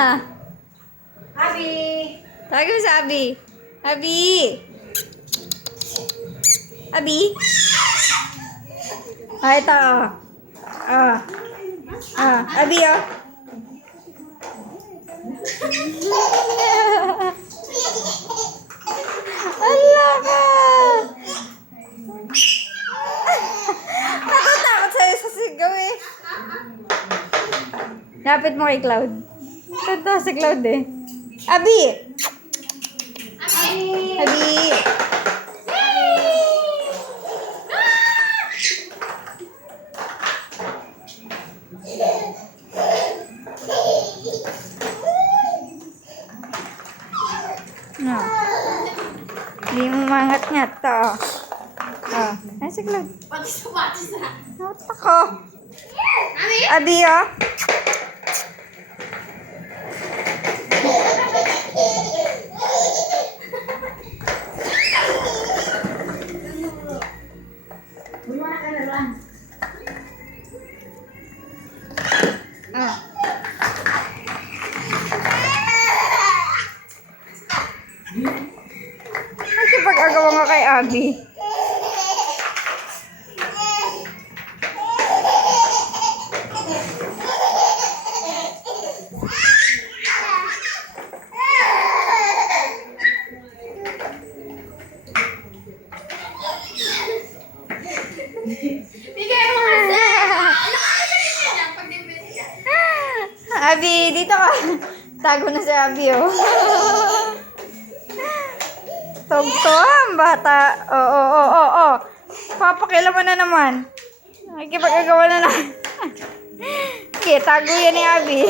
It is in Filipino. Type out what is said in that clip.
na. Abi! Tawagin mo sa Abi. Abi! Abi? Ah, ito. Abi, oh. Ala ka! Natatakot sa'yo sa sigaw eh. Lapit mo kay Cloud. Totoo si Cloud eh. Abi! Abi! No. Hindi mo mangat-ngat to. Ay, si Cloud. Pati sapatos na. Nota ko. Abi! Abi, oh. Bumana ka na lang. Nakipag-agawa nga kay Abi. Bigay mo kasi! Ano ka na pag nabili ka? Abi, dito ka. Tago na si Abi, oh. Tugto ang bata. Oo. Papakila mo na naman. Nakikipag-agawa na na. Okay, tago yan ni Abi.